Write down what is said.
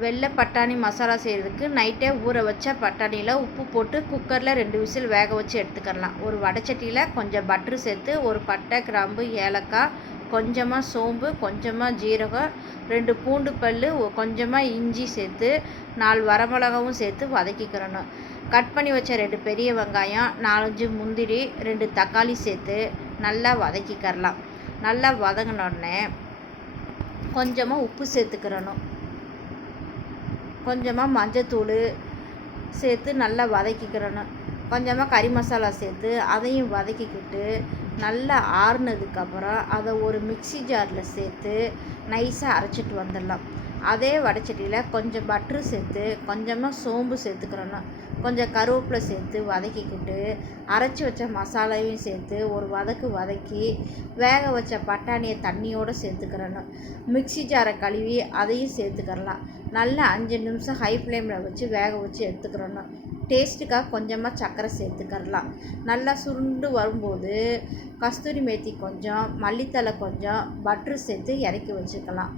வெள்ளை பட்டாணி மசாலா செய்கிறதுக்கு நைட்டே ஊற வச்ச பட்டாணியில் உப்பு போட்டு குக்கரில் 2 விசில் வேக வச்சு எடுத்துக்கலாம். ஒரு வடைச்சட்டியில் கொஞ்சம் பட்ரு சேர்த்து ஒரு பட்டை, கிராம்பு, ஏலக்காய், கொஞ்சமாக சோம்பு, கொஞ்சமாக ஜீரகம், 2 பூண்டு பல், கொஞ்சமாக இஞ்சி சேர்த்து 4 வரமிளகாவும் சேர்த்து வதக்கிக்கிறணும். கட் பண்ணி வச்ச 2 பெரிய வெங்காயம், 4-5 முந்திரி, 2 தக்காளி சேர்த்து நல்லா வதக்கிக்கிறலாம். நல்லா வதங்கினோடனே கொஞ்சமாக உப்பு சேர்த்துக்கிறணும். கொஞ்சமாக மஞ்சத்தூள் சேர்த்து நல்லா வதக்கிக்கிறணும். கொஞ்சமாக கறி மசாலா சேர்த்து அதையும் வதக்கிக்கிட்டு நல்லா ஆறுனதுக்கப்புறம் அதை ஒரு மிக்ஸி ஜாரில் சேர்த்து நைஸாக அரைச்சிட்டு வந்துடலாம். அதே வடைச்சட்டியில் கொஞ்சம் பட்ரு சேர்த்து கொஞ்சமாக சோம்பு சேர்த்துக்கிறணும். கொஞ்சம் கருவேப்பிலை சேர்த்து வதக்கிக்கிட்டு அரைச்சி வச்ச மசாலாவையும் சேர்த்து ஒரு வதக்கி வேக வச்ச பட்டாணியை தண்ணியோடு சேர்த்துக்கிறணும். மிக்ஸி ஜாரை கழுவி அதையும் சேர்த்துக்கிறலாம். நல்லா 5 நிமிஷம் ஹை ஃப்ளேமில் வச்சு வேக வச்சு எடுத்துக்கிறணும். டேஸ்ட்டுக்காக கொஞ்சமாக சர்க்கரை சேர்த்துக்கிறலாம். நல்லா சுருண்டு வரும்போது கஸ்தூரி மேத்தி கொஞ்சம், மல்லித்தழை கொஞ்சம், பட்ரு சேர்த்து இறக்கி வச்சுக்கலாம்.